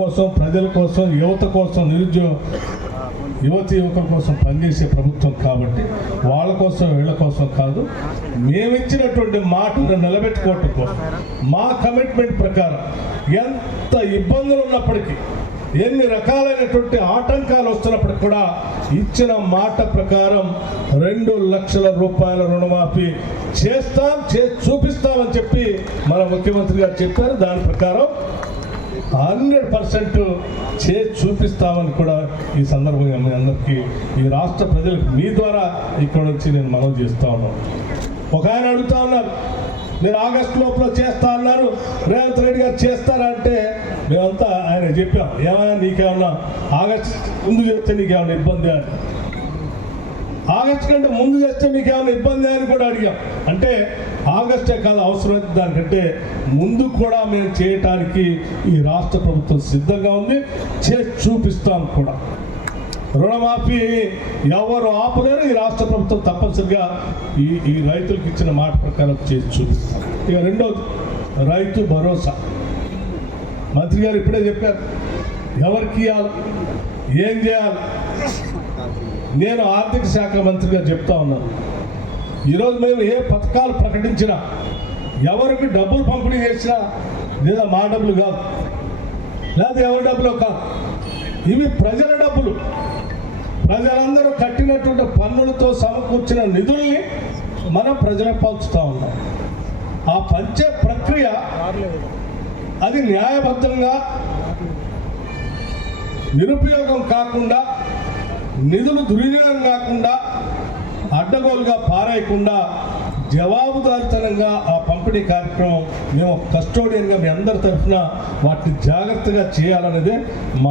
కోసం ప్రజల కోసం యువత కోసం నిరుద్యోగ యువతి యువకుల కోసం పనిచేసే ప్రభుత్వం కాబట్టి వాళ్ళ కోసం వీళ్ళ కోసం కాదు. మేమిచ్చినటువంటి మాటను నిలబెట్టుకోవటం కోసం మా కమిట్మెంట్ ప్రకారం ఎంత ఇబ్బందులు ఉన్నప్పటికీ ఎన్ని రకాలైనటువంటి ఆటంకాలు వస్తున్నప్పటికి కూడా ఇచ్చిన మాట ప్రకారం రెండు లక్షల రూపాయల రుణమాఫీ చేస్తాం చే చూపిస్తామని చెప్పి మన ముఖ్యమంత్రి గారు చెప్పారు. దాని ప్రకారం హండ్రెడ్ పర్సెంట్ చేసి చూపిస్తామని కూడా ఈ సందర్భంగా మీ అందరికీ ఈ రాష్ట్ర ప్రజలకు మీ ద్వారా ఇక్కడ నుంచి నేను మనవి చేస్తా ఉన్నాను. ఒక ఆయన అడుగుతా ఉన్నారు మీరు ఆగస్టు లోపల చేస్తా అన్నారు రేవంత్ రెడ్డి గారు చేస్తారంటే మేమంతా ఆయన చెప్పాం ఏమైనా నీకేమన్నా ఆగస్టు ముందు చెప్తే నీకేమన్నా ఇబ్బంది అని. ఆగస్టు కంటే ముందు చేస్తే మీకు ఏమైనా ఇబ్బంది అని కూడా అడిగాం. అంటే ఆగస్టే కాదు అయితే దానికంటే ముందు కూడా మేము చేయటానికి ఈ రాష్ట్ర ప్రభుత్వం సిద్ధంగా ఉంది. చేసి చూపిస్తాం కూడా. రుణమాఫీ ఎవరు ఆపలేరు ఈ రాష్ట్ర ప్రభుత్వం తప్పనిసరిగా ఈ ఈ రైతులకు ఇచ్చిన మాట ప్రకారం చేసి చూపిస్తాం. ఇక రెండోది రైతు భరోసా. మంత్రి గారు ఇప్పుడే చెప్పారు. ఎవరికి ఇవ్వాలి ఏం చేయాలి? నేను ఆర్థిక శాఖ మంత్రిగా చెప్తా ఉన్నాను ఈరోజు మేము ఏ పథకాలు ప్రకటించినా ఎవరికి డబ్బులు పంపిణీ చేసినా లేదా మా డబ్బులు కాదు. లేదా ఎవరి డబ్బులు కాదు. ఇవి ప్రజల డబ్బులు. ప్రజలందరూ కట్టినటువంటి పన్నులతో సమకూర్చిన నిధుల్ని మనం ప్రజలకు పంచుతూ ఉన్నాం. ఆ పంచే ప్రక్రియ అది న్యాయబద్ధంగా నిరుపయోగం కాకుండా నిధులు దుర్వినియోగం కాకుండా అడ్డగోలుగా పారేయకుండా జవాబుదారితనంగా ఆ పంపిణీ కార్యక్రమం మేము కస్టోడియన్గా మీ అందరి తరఫున వాటిని జాగ్రత్తగా చేయాలనేదే మా